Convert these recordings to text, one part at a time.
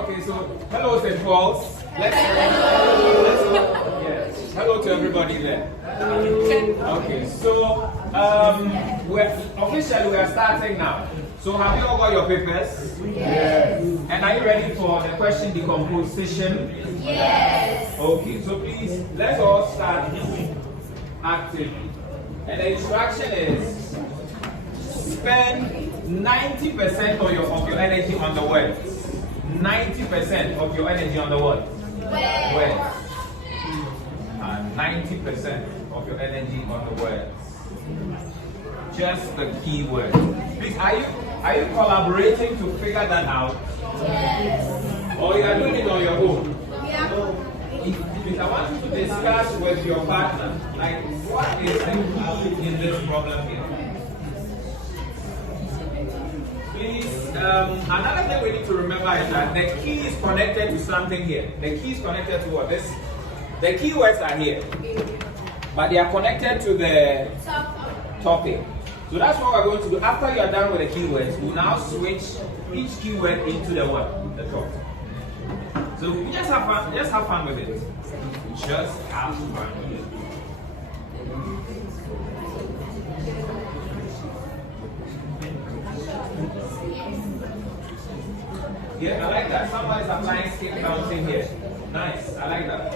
Okay, so hello St. Paul's. Yes. Hello to everybody there. Okay, so we are starting now. So have you all got your papers? Yes. And are you ready for the question decomposition? Yes. Okay, so please let's all start actively. And the instruction is spend 90% of your energy on the words. 90% of your energy on the what? Words. 90% of your energy on the words. Just the key words. Please, are you collaborating to figure that out? Yes. Or you are doing it on your own? Yeah. If I want you to discuss with your partner, like what is the key in this problem here? Please, another thing we need to remember is that the key is connected to something here. The key is connected to what? The keywords are here, but they are connected to the topic. So that's what we're going to do. After you are done with the keywords, we'll now switch each keyword into the what? The topic. So we just have fun. Just have fun with it. Just have fun with it. Yeah, I like that. Somebody's applying skip counting here. Nice. I like that.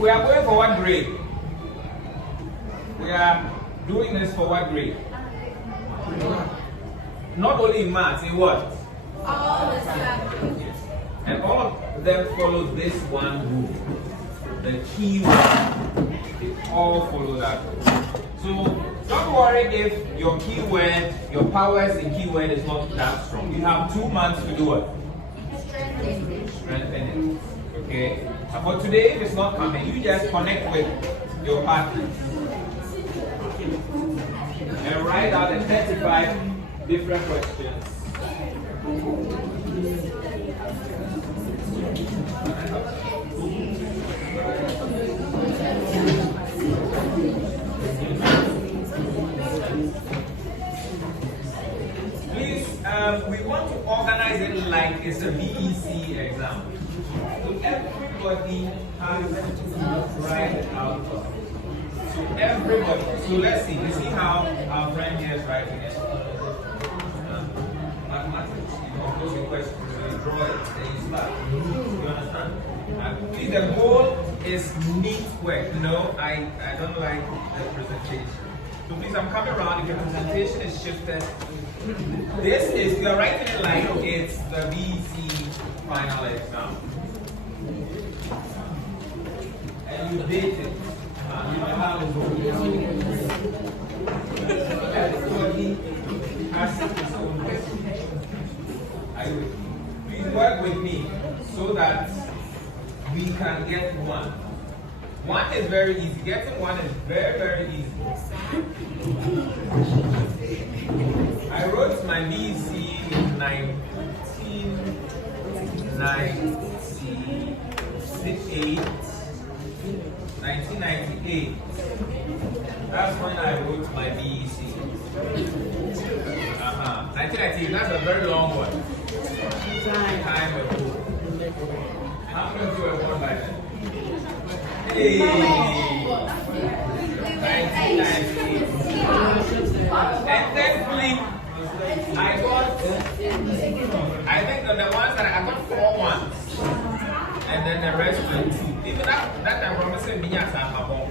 We are going for what grade? We are doing this for what grade? Not only in maths, in what? All the subjects. Yes. And all of them follow this one rule. The key word. They all follow that rule. So don't worry if your keyword, your powers in keyword is not that strong. You have 2 months to do what? Strengthen it. Okay? And for today, if it's not coming, you just connect with your partner and write out the 35 different questions. Please, we want to organize it like it's a BEC exam. So everybody has to write it out. So everybody. So let's see. You see how our friend here is writing it? Mathematics. You know, those are questions. So you draw it, then you start. You understand? Please, the goal is neat work. No, I don't like the presentation. So please, I'm coming around. If your presentation is shifted, this is, you are writing it like it's the BEC final exam. And you date it. You know how to go. Everybody has his own way. Are you with me? Please work with me so that we can get one. One is very easy. Getting one is very, very easy. I wrote my BEC in 1998. That's when I wrote my BEC. 1998, that's a very long one. Time ago. How many of you were born by then? Hey! 1998. And thankfully, I think that the ones that I got 4 ones. And then the rest were 2. Even that time promising me as I'm a bomb.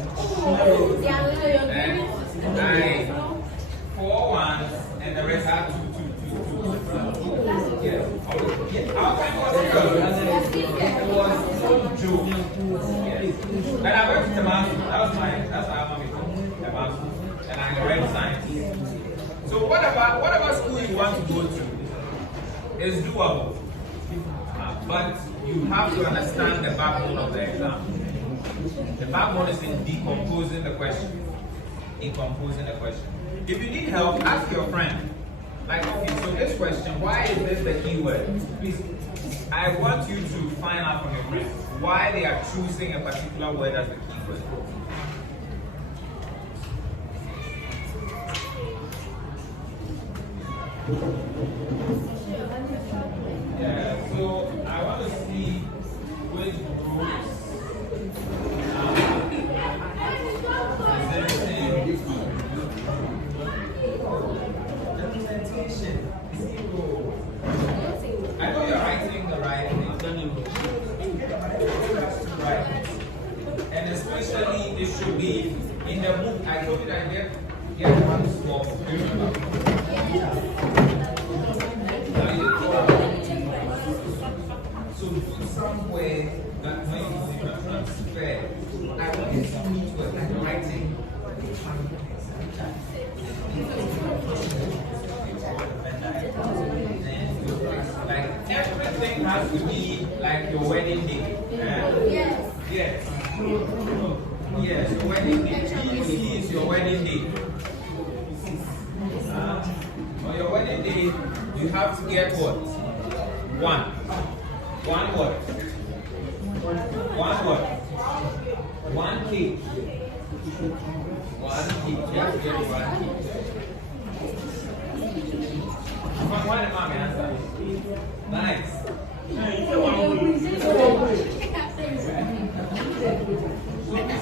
And 4 ones, and the rest had 2. Yes. Our time was good. It was so joke. Yes. And I went to Damascus. That's our mommy from Damascus. And I read science. So whatever school you want to go to is doable. But you have to understand the backbone of the exam. The backbone is in decomposing the question. Decomposing the question. If you need help, ask your friend. Like, okay, so this question, why is this the keyword? Please, I want you to find out from your friends why they are choosing a particular word as the keyword. Yeah, so I want to see which groups representation. I know you're writing the right thing. Right. And especially it should be in the book. I told you that I get one small book. Do you remember? So put somewhere that when you transfer, I want you to meet with like writing. Like everything has to be like your wedding day. Yes. Yes. Yes, your wedding day. BC is your wedding day. On your wedding day, you have to get what? One what? One what? One cake. One cake. You have to get one cake. Why did mommy answer? Nice.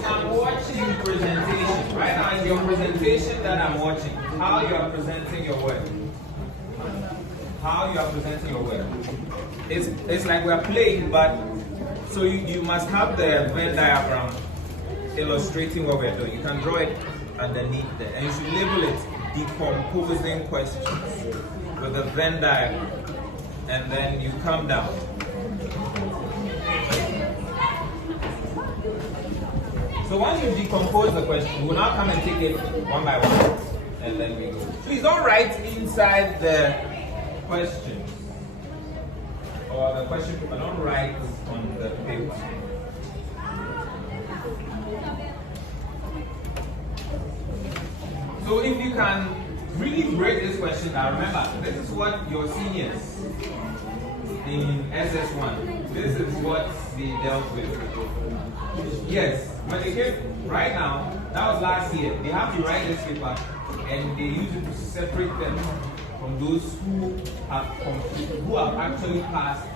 I'm watching presentation. Right now it's your presentation that I'm watching. How you are presenting your work. How you are presenting your work. It's like we're playing, but so you must have the Venn diagram illustrating what we're doing. You can draw it underneath there. And you should label it decomposing questions with a Venn diagram. And then you come down. So once you decompose the question, we'll now come and take it one by one. And then we go. Please don't write inside the question. Or the question paper, don't write on the paper. So if you can really break this question down, remember, this is what your seniors in SS1, this is what they dealt with. Yes, when they came, right now, that was last year, they have to write this paper and they use it to separate them from those who have actually passed,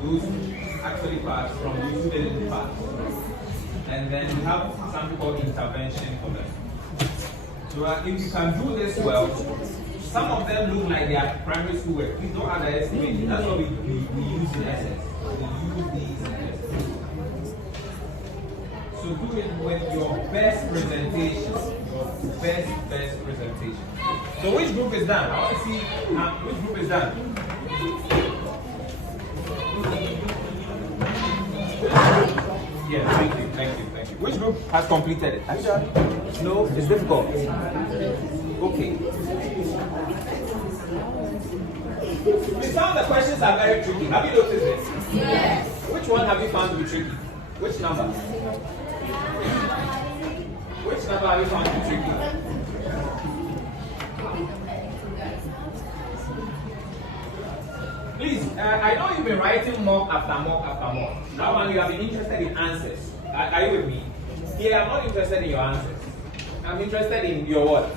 those who actually passed from those who didn't pass. And then we have something called intervention for them. So if you can do this well, some of them look like they are primary school work. Please don't underestimate. That's what we use in essence. We use these in essence. So do it with your best presentation. Your best presentation. So which group is done? I want to see which group is done. Yeah, thank you. Which group has completed it? Are you sure? No, it's difficult. Okay. Some of the questions are very tricky. Have you noticed this? Yes. Which one have you found to be tricky? Which number? Which number have you found to be tricky? Please, I know you've been writing mock after mock after mock. That one you have been interested in answers. Are you with me? Here, I'm not interested in your answers. I'm interested in your what?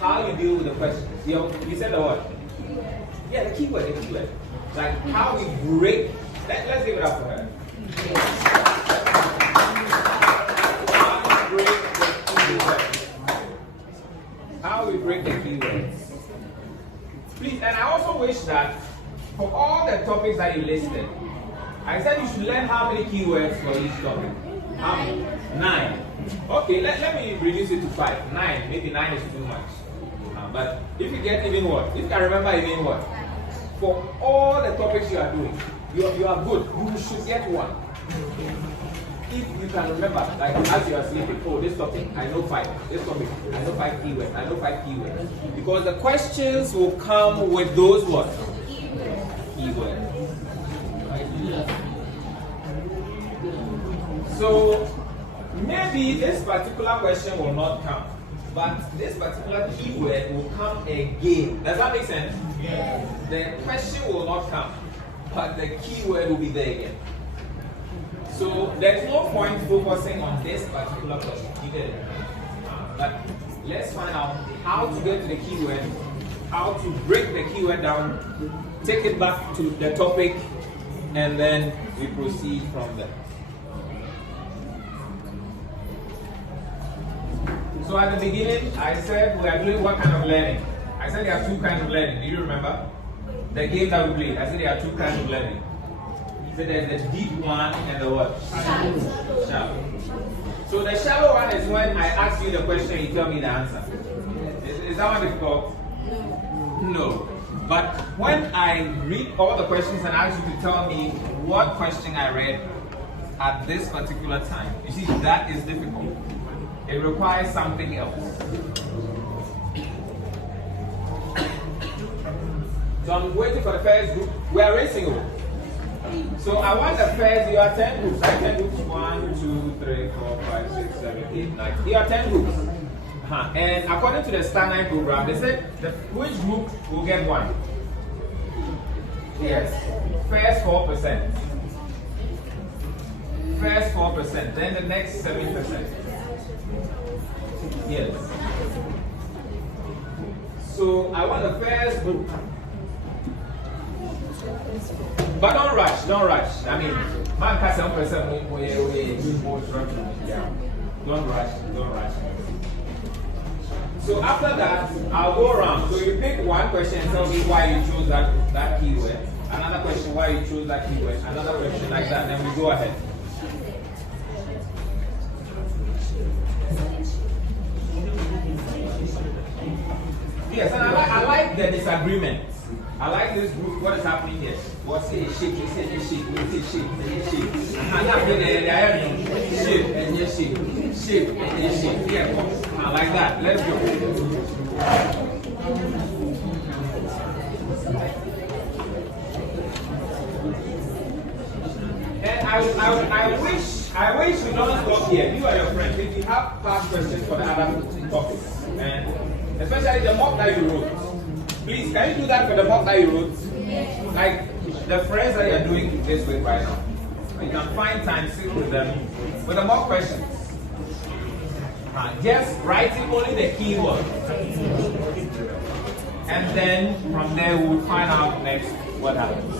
How you deal with the questions. You said the what? Yeah, the keyword. Like how we break. Let's give it up for her. How we break the keywords. Please, and I also wish that for all the topics that you listed, I said you should learn how many keywords for each topic. 9. Okay, let me reduce it to 5. 9, maybe 9 is too much. But if you get even what? If you can remember even what? For all the topics you are doing, you are good. You should get 1. If you can remember, like as you are sleeping, oh, this topic, I know 5. This topic, I know 5 keywords. I know 5 keywords. Because the questions will come with those what? Keywords. So maybe this particular question will not come, but this particular keyword will come again. Does that make sense? Yes. The question will not come, but the keyword will be there again. So there's no point focusing on this particular question. You get it? But let's find out how to get to the keyword, how to break the keyword down, take it back to the topic, and then we proceed from there. So at the beginning, I said we are doing what kind of learning? I said there are two kinds of learning. Do you remember? The game that we played, I said there are two kinds of learning. So there's the deep one and the what? Shallow. So the shallow one is when I ask you the question, you tell me the answer. Is that one difficult? No. But when I read all the questions and ask you to tell me what question I read at this particular time, you see, that is difficult. It requires something else. So I'm waiting for the first group. We are racing over. So I want the first, you are 10 groups. I 10 groups. 1, 2, 3, 4, 5, 6, 7, 8, 9. You are 10 groups. And according to the Star 9 program, they said which group will get one? Yes. First 4%. First 4%. Then the next 7%. Yes. So I want the first group. But don't rush, don't rush. I mean, man can 7% more structure. Yeah. Don't rush. So after that, I'll go around. So you pick one question and tell me why you chose that keyword. Another question, why you chose that keyword. Another question like that. Then we go ahead. Yes, and I like the disagreement. I like this group. What is happening here? What's a shape? They say shape. What's a shape? Shape. And after the shape and your shape. Shape and your shape. Yeah, I like that. Let's go. And I wish we don't stop here. You are your friends. If you have past questions for the other topics, and especially the mock that you wrote. Please, can you do that for the mock that you wrote? Yes. Like the friends that you're doing this with right now. You can find time, sit with them with the mock questions. Just writing only the keyword. And then from there we will find out next what happens.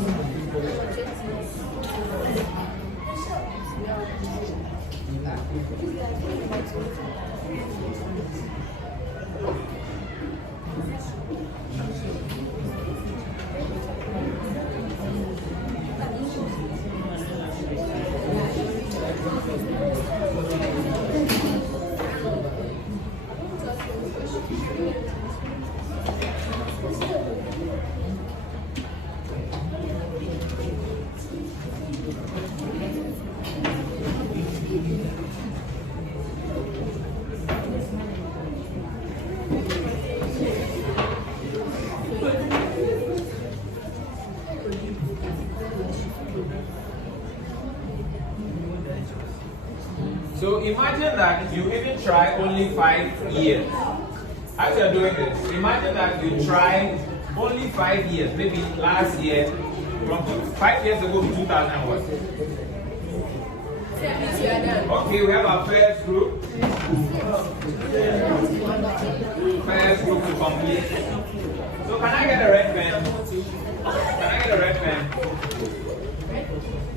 So imagine that you even try only 5 years. As you're doing this, imagine that you tried only 5 years, maybe last year, from 5 years ago to 2000 what? Okay, we have our first group. First group to complete. So can I get a red pen? Can I get a red pen?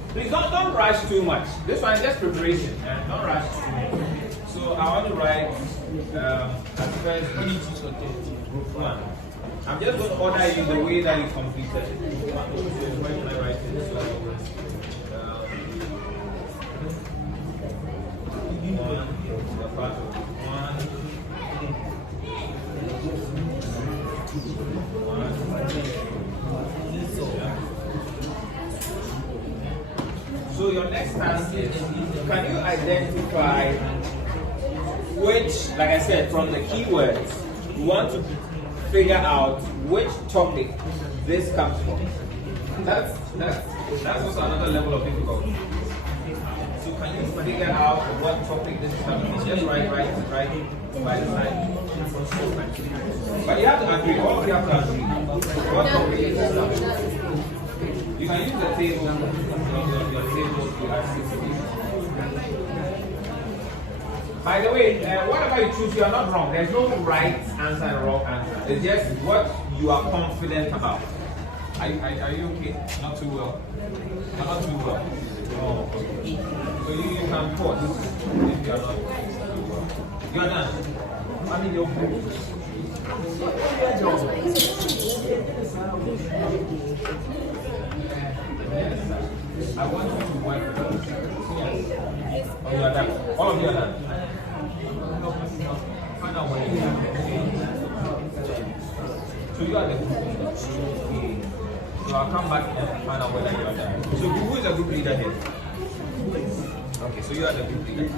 Please don't rush too much. This one is just preparation. Don't rush too much. So I want to write at first group 1. I'm just going to order you the way that you completed it. Where can I write it? So, the part of 1. So your next task is, can you identify which, like I said, from the keywords, you want to figure out which topic this comes from. That's also another level of difficulty. So can you figure out what topic this is coming from, just write by the side. But you have to agree, all of you have to agree. What topic is this coming? You can use the table, your table to assist. By the way, whatever you choose, you are not wrong. There's no right answer and wrong answer. It's just what you are confident about. Are you okay? Not too well. Not too well. Oh, okay. So you can pause if you are not too well. You are done. I mean, you're okay. I want you to work. Yes. Oh, you are done. All of you are done. Find out where you are. So you are the group leader. Okay. So I'll come back and find out whether you are done. So who is the group leader here? Okay, so you are the group leader.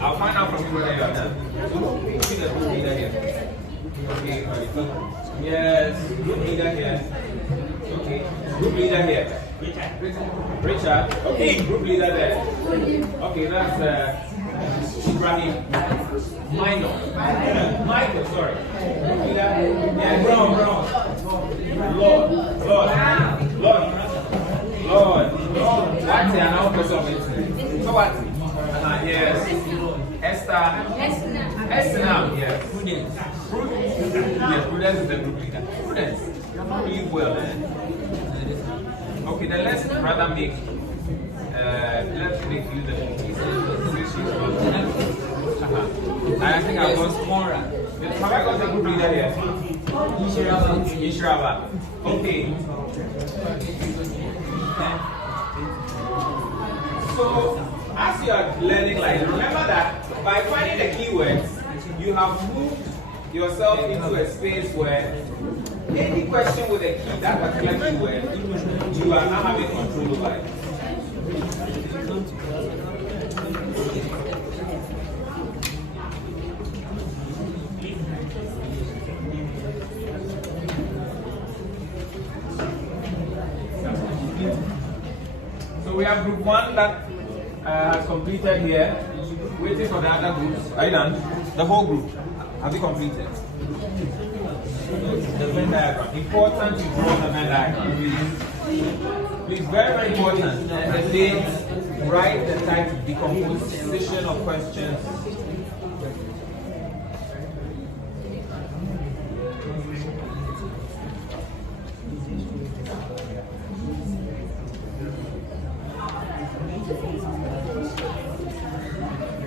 I'll find out from you whether you are done. So who is the group leader here? Okay, yes, group leader here. Okay, group leader here. Richard. Okay, group leader there. Okay, that's Ibrahim. Michael, sorry. Group leader. Yeah, Brown. Lord. What's the announcement of it? So what? Yes. Esther now, yes. Prudence. Yes, Prudence is the group leader. Prudence, you're not really well, man. Okay, then let's rather make you the I think I'll go smaller. Have I got the group leader here? Inshiraba. Okay. So, as you are learning, like, remember that by finding the keywords, you have moved yourself into a space where any question with a key, that particular keyword, you are now having control over it. So we have group 1 that has completed here, waiting for the other groups. Are you done? The whole group. Have you completed? The Venn diagram. Important to draw the Venn diagram. Please, very, very important. And the date, write the type, decomposition of questions.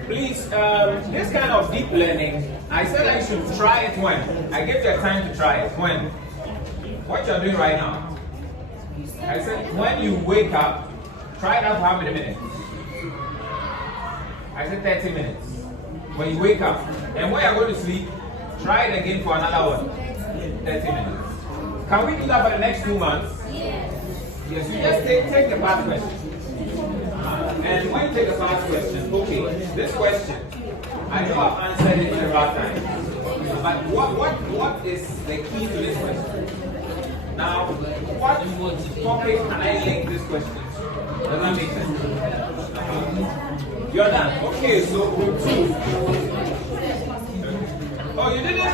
Please, this kind of deep learning, I said I should try it when? I gave you a time to try it. When? What you're doing right now. I said when you wake up, try it out for how many minutes? I said 30 minutes. When you wake up. And when you're going to sleep, try it again for another one. 30 minutes. Can we do that for the next 2 months? Yes. Yes, you just take the past question. And when you take the past question, okay, this question, I know I've answered it several times. But what is the key to this question? Now, what topic can I link this question to? Does that make sense? You're done. Okay, so group 2. Oh, you didn't?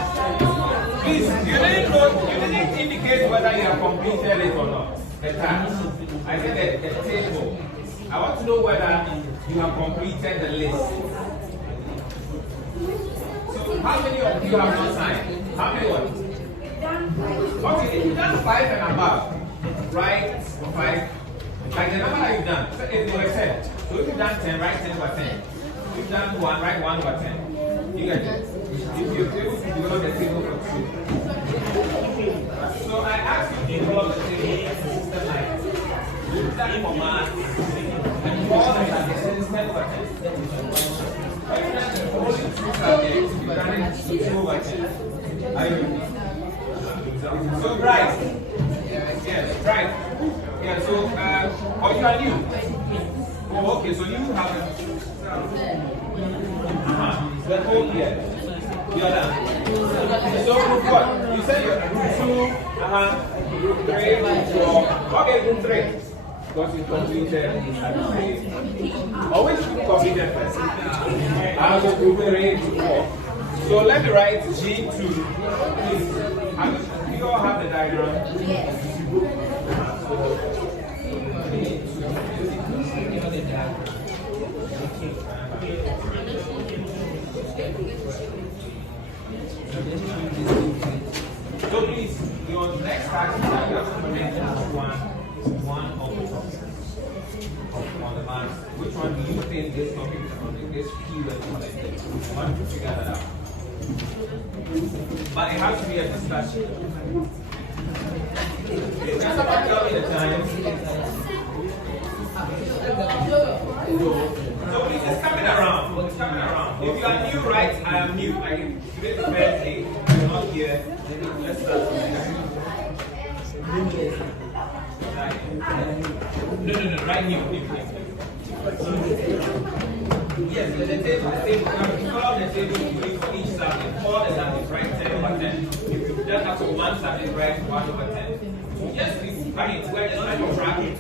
Please, you didn't indicate whether you have completed it or not. The task. I said the table. I want to know whether you have completed the list. So, how many of you have not signed? How many what? Okay, if you've done 5 and above, write 5. Like the number that you've done, so if you were 10. So if you've done 10, write 10 over 10. If you've done 1, write 1 over 10. You get it? If you're able to develop the table for 2. So I asked you to develop the table for system like you've done for math, and all the subjects, 10 over 10. If you've done only 2 subjects, you've done it 2 over 10. Are you? So right. Yes, right. Yeah, so or you are new. Oh, okay, so you have the whole year. You are done. So group what? You said you're group 2, group 3, group 4. Okay, group 3. Because you completed or which you completed first? I'll go to 3 to 4. So let me write G2. Please. Do you all have the diagram? Yes. So please, your next action that you have to connect is one on the top on the mask. Which one do you think this topic is connected? This keyword is connected? I want to figure that out. But it has to be a discussion. Can someone tell me the time? So please, it's coming around. It's coming around. If you are new, right? I am new. Like today's the first day. You're not here. Let's start. No, right new. Yes, the table. Follow the table for each subject. All the subjects, right? 10 over 10. If you just have to one subject, right? 1 over 10. Yes, please. Right. We're just trying to track it.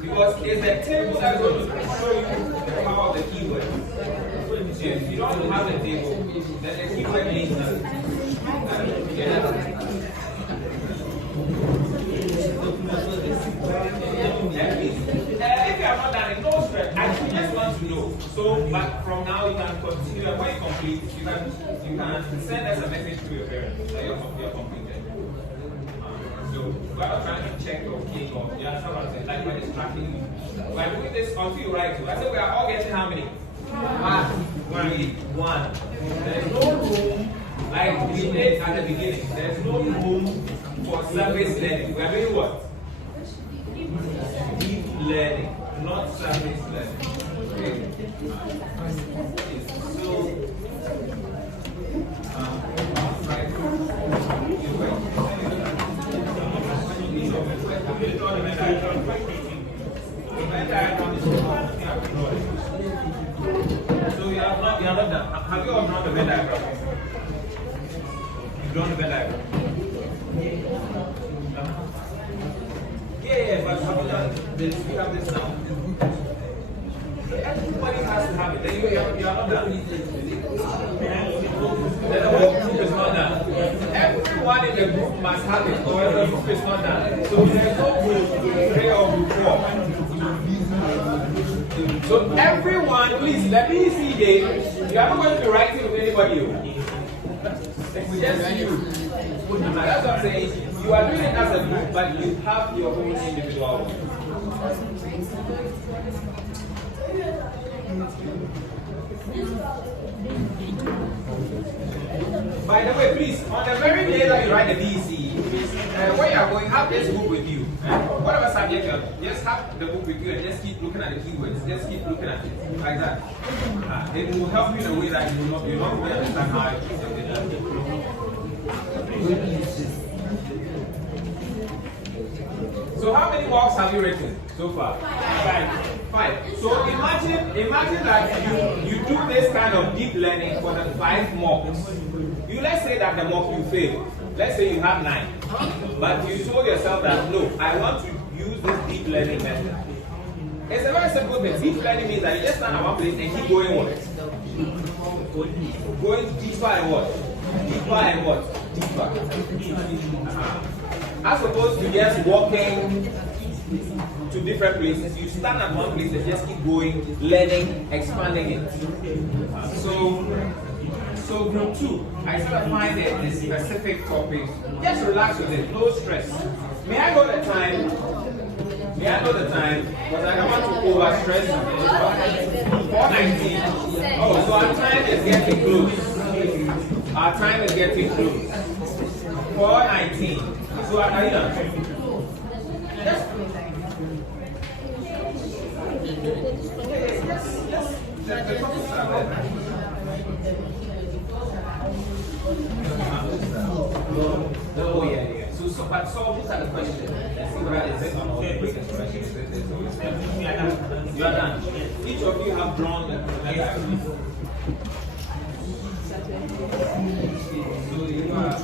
Because it's a table that's going to show you the power of the keyword. If you don't have the table, then the keyword means nothing. If you have not done it, no stress. I just want to know. So, but from now you can continue. When you complete, you can send us a message to your parents that you're completed. So, we are trying to check your key or you understand what I'm saying? Like we're distracting you. We're doing this until you write to. I said we are all getting how many? 1. There's no room, like we did at the beginning, there's no room for surface learning. We are doing what? Deep learning, not surface learning. Okay? So, right. So you are not done. Have you all drawn the Venn diagram? You've drawn the Venn diagram? Yeah, but have you done this? We have this now. Everybody has to have it. Then you are not done. Then the whole group is not done. Everyone in the group must have it, or the group is not done. So there's no group 3 or group 4. So everyone, please, let me see this. You are not going to be writing with anybody. It's just you. That's what I'm saying. You are doing it as a group, but you have your own individual. By the way, please, on the very day that you write the BC, when you are going, have this book with you. Whatever subject you are, just have the book with you and just keep looking at the keywords. Just keep looking at it like that. It will help you in a way that you don't really understand how it is. So how many marks have you written so far? 5. So imagine that you do this kind of deep learning for the 5 mocks. Let's say that the mock you fail. Let's say you have 9. But you told yourself that no, I want to use this deep learning method. It's a very simple thing. Deep learning means that you just stand at one place and keep going what? Going deeper and what? Deeper and what? Deeper. As opposed to just walking to different places, you stand at one place and just keep going, learning, expanding it. So group 2, I specified a specific topic. Just relax with it, no stress. May I know the time? Because I don't want to overstress you. 4:19. Oh, so our time is getting close. 4:19. So are you done? Yes. Oh yeah. So but solve look at the question. Let's see what is it on all the questions. You are done. Each of you have drawn the diagram. So you are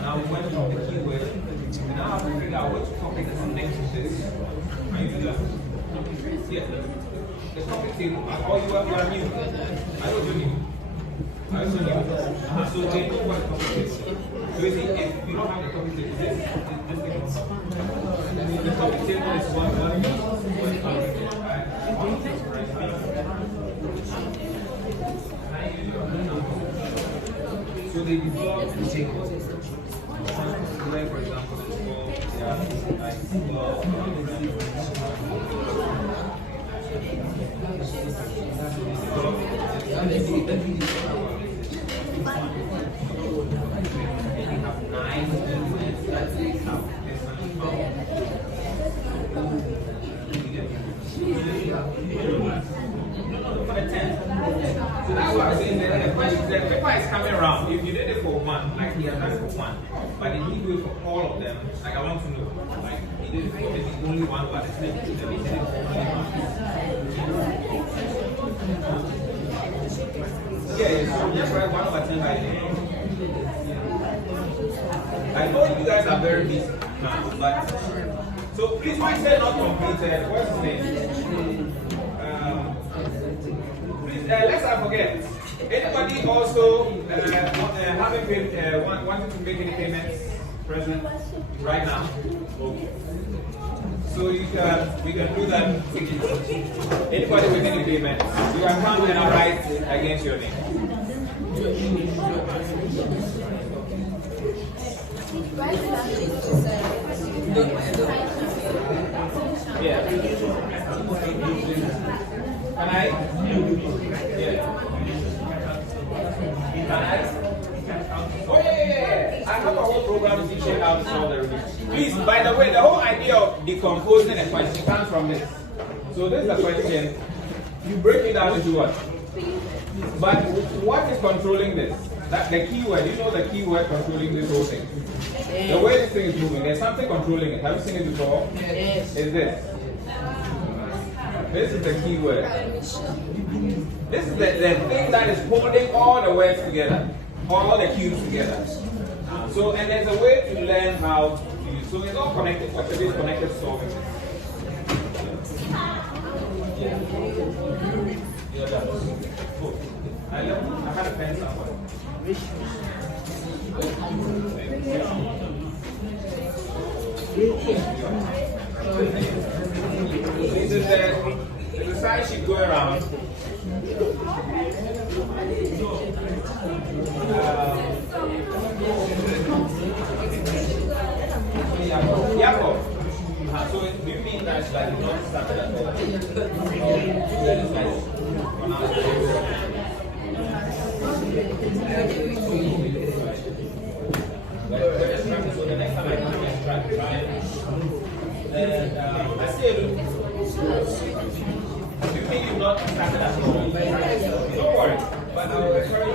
Now we went from the keyword. We now have to figure out which topic is next to this. Can you do that? Yeah. The topic table. Or you are new. I don't do new. I also new. So they know what the topic is. So you see, if you don't have the topic table, this thing. The topic table is one so they develop the table. Like for example, so that's what I'm saying. The paper is coming around. If you did it for one, like he has done it for one, but did he do it for all of them? Like I want to know. Like he did it for maybe only one, but it's like he did it for only one. Yeah, so just write 1 over 10 by name. I know you guys are very busy now, but so please, why say not completed? What's his name? Please, let's not forget. Anybody also having wanting to make any payments present right now? Okay. So we can do that quickly. Anybody with any payments, you can come and write against your name. Yeah. Can I? Yeah. Can I? Oh yeah. I have a whole program to check out all the reviews. Please, by the way, the whole idea of decomposing a question comes from this. So this is the question. You break it down into what? But what is controlling this? That the keyword. You know the keyword controlling this whole thing. The way this thing is moving, there's something controlling it. Have you seen it before? Yes. Is this? This is the keyword. This is the thing that is holding all the words together, all the cues together. So, and there's a way to learn how to use. So it's all connected. What is connected to solving this? You're done. Cool. I had a pen somewhere. This is the side sheet go around. Jacob. So it do you mean that like you not started at all? So the next time I come and try it. And I say, you think you've not started at all? Don't worry, but I will refer you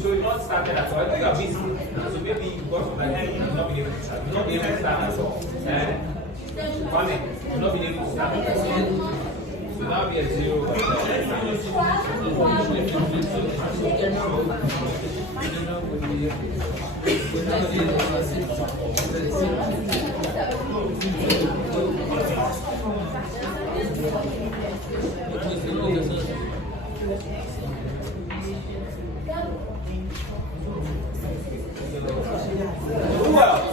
so you're not started at all. I think you're busy. So maybe because of that, you'll not be able to start. You'll not be able to start at all. You'll not be able to start. So that'll be a 0. Who else?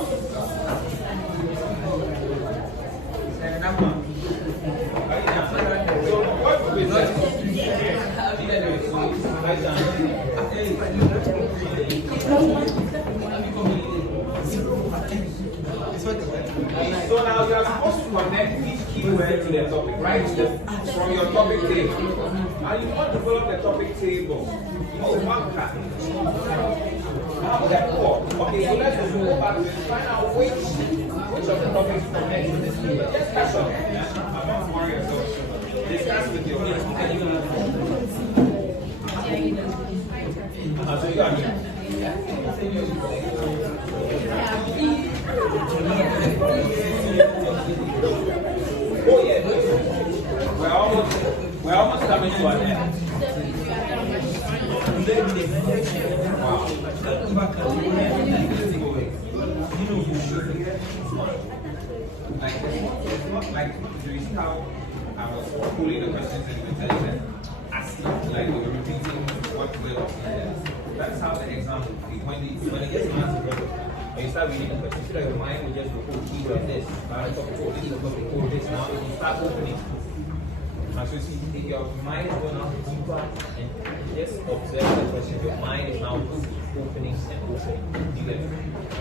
So now you have supposed to connect each keyword to the topic, right? From your topic table. And you want to develop the topic table. Oh, one card. Now that core. Okay, so let's just go back and find out which of the topics connect to this keyword. Just catch up. I'm not worried about it. Discuss with your friends. So you are here. Oh yeah, we're almost coming to an end. Wow. Like, do you see how I was pulling the questions and intelligent, asking, like you were repeating what we were saying. That's how the exam will be. When it gets an answer, when you start reading the question, you feel like your mind will just go, oh, keyword this, topic, oh, this is the topic, oh, this. Now you start opening. And so you see, your mind is going out deeper and just observe the question. Your mind is now opening and opening.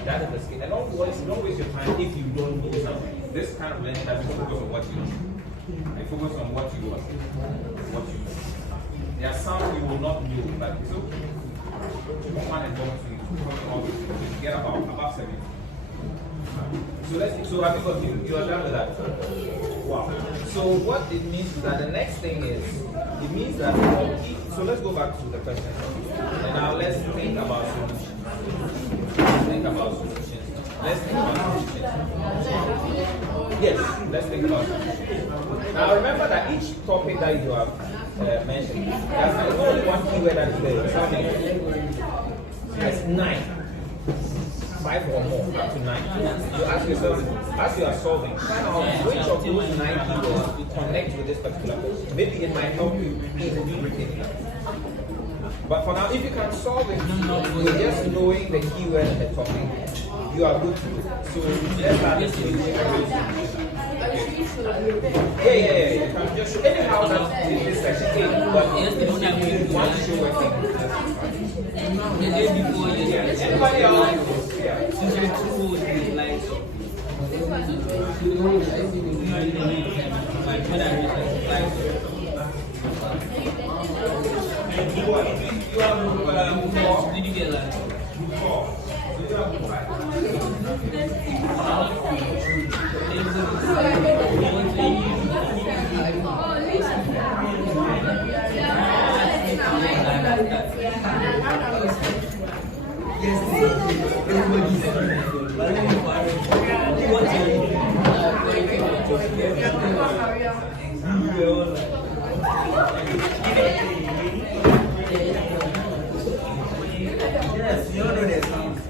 That is the skill. And don't waste your time if you don't know something. This kind of learning has to focus on what you know. And focus on what you know. There are some you will not know, but it's okay. One and one to get about 7. So have you got you are done with that? Wow. So what it means is that the next thing is it means that so let's go back to the question. And now let's think about solutions. Yes, let's think about solutions. Now remember that each topic that you have mentioned, there's only one keyword that is there. Something. There's 9. 5 or more, up to 9. You ask yourself, as you are solving, find out which of those 9 keywords connect with this particular question. Maybe it might help you in reading. But for now, if you can solve it with just knowing the keyword and the topic, you are good to go. So let's start this with yeah. You can just show anyhow that this section 8, but you want to show it. Anybody else? Did you get that? Yes, you know that sounds.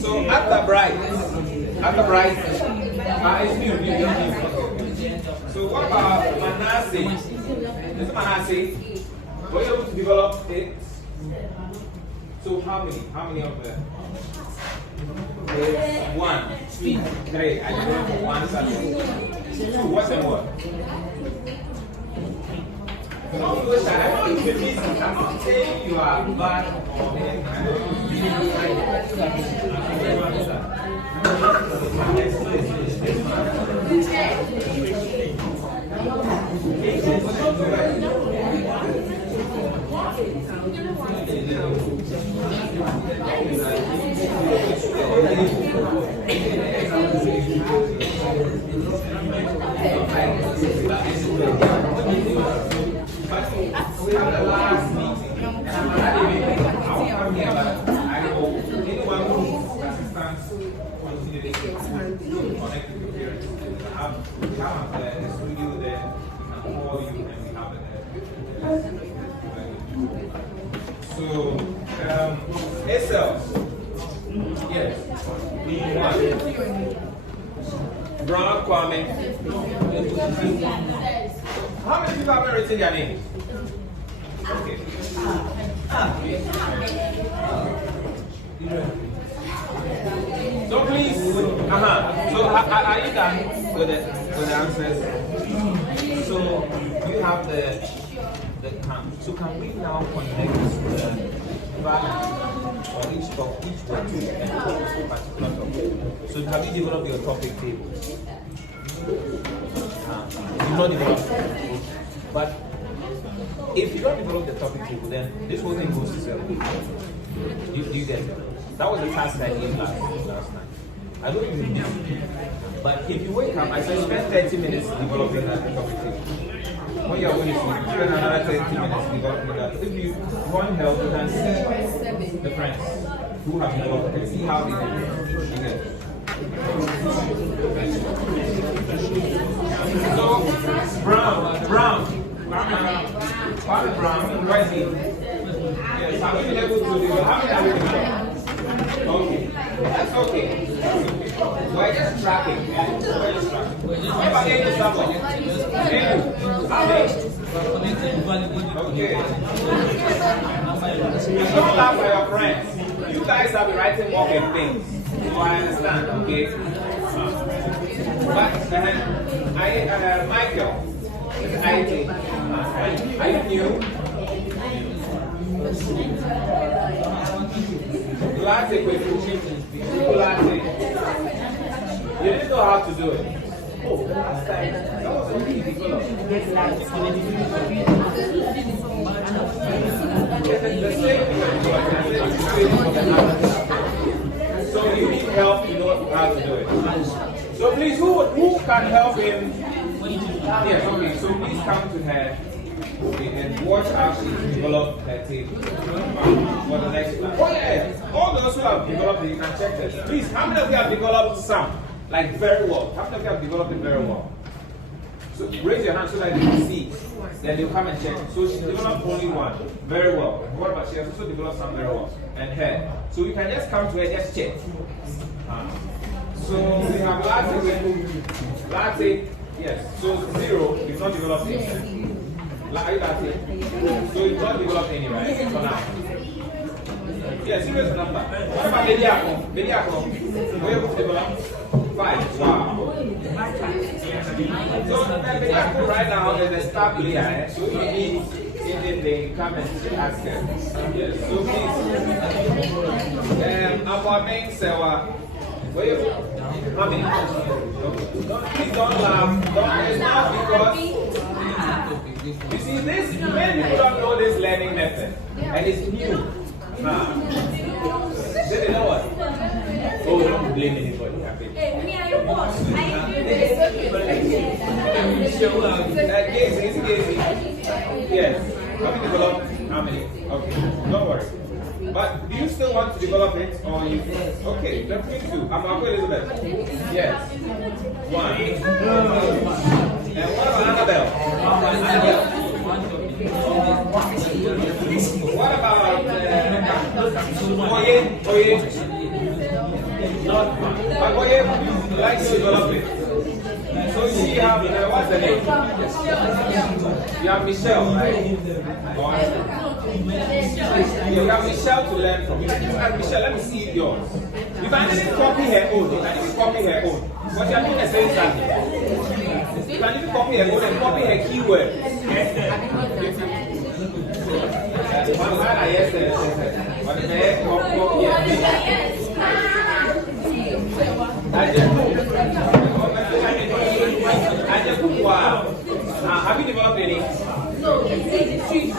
So after bright, it's new. So what about Manasseh? This Manasseh, were you able to develop it? So how many of them? 1, 2, 3. I developed 1 Saturday. 2, what and what? I'm not saying you are bad or we have the last meeting, and I'm not even I won't come here, but I hope anyone who needs assistance continue to connect with your parents. We have the studio there, we can call you, and we have the So, yes, Brown Kwame. How many people have written their names? Okay. So please, So are you done with the answers? So you have the so can we now connect the back on each topic and focus on particular topic? So have you developed your topic table? You not developed, but if you don't develop the topic table, then this whole thing goes to zero. Do you get it? That was the task I gave last night. I don't even know. But if you wake up, I said spend 30 minutes developing that topic table. When you are going to sleep, spend another 30 minutes developing that. If you want help, you can see the friends who have developed it, see how they do it. So, Brown, Father Brown, where is he? Yes, have you been able to do it? How many have you been? Okay, that's okay. We're just tracking. We're just tracking. What about any someone? How many? Okay. Don't laugh at your friends. You guys have been writing more than things. So I understand, okay? But Michael, IT. Are you new? Latte with latte. You didn't know how to do it. Oh, last time. That was a really difficult. So you need help, you know how to do it. So please, who can help him? Yes, okay, so please come to her and watch how she develop her table for the next class. Oh yeah, all those who have developed it, you can check this. Please, how many of you have developed some? Like very well. How many of you have developed it very well? So raise your hand so that you can see. Then they'll come and check. So she developed only one. Very well. What about she has also developed some very well. And her. So you can just come to her, just check. So we have latte. Yes. So 0 is not developed any. Latte. So it's not developed any, right? For now. Yeah, serious number. What about Mediaco? Where you develop? 5. Wow. So Mediaco right now is a star player. So you need if they come and ask them. Yes. So please. Our main seller. Where you? How many? Please don't laugh. It's not because. You see, many people don't know this learning method. And it's new. They know what? Oh, don't blame anybody. Hey, me and your boss. I didn't do this. Yes. Have you developed how many? Okay, don't worry. But do you still want to develop it? Or you? Okay, let me do. I'm Uncle Elizabeth. Yes. 1. And what about Annabelle? What about Oye? Oye? But Oye likes to develop it. So she have, what's the name? You have Michelle, right? You have Michelle to learn from. Michelle, let me see yours. You can even copy her own. You can even copy her own. But you are doing the same thing. You can even copy her own and copy her keywords. Have you developed any? No, it's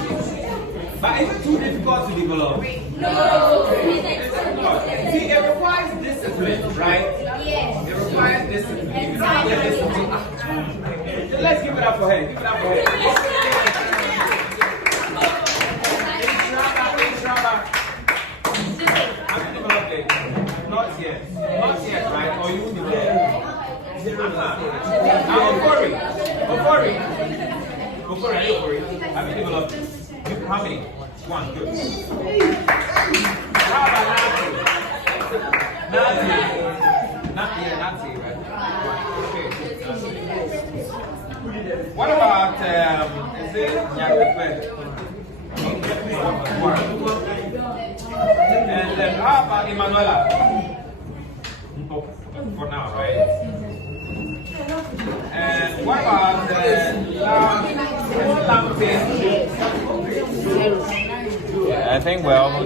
But is it too difficult to develop? no. See, it requires discipline, right? Yes. It requires discipline. If you don't get discipline, let's give it up for her. Give it up for her. Have you developed it? Not yet. Not yet, right? Or you will develop it? Now, Okori. Okori, are you worried? Have you developed it? How many? One, good. How about Nancy? Nancy, right? Okay. What about, is it Nyakepe? And then how about Emanuela? For now, right? And what about Lamte? I think we're almost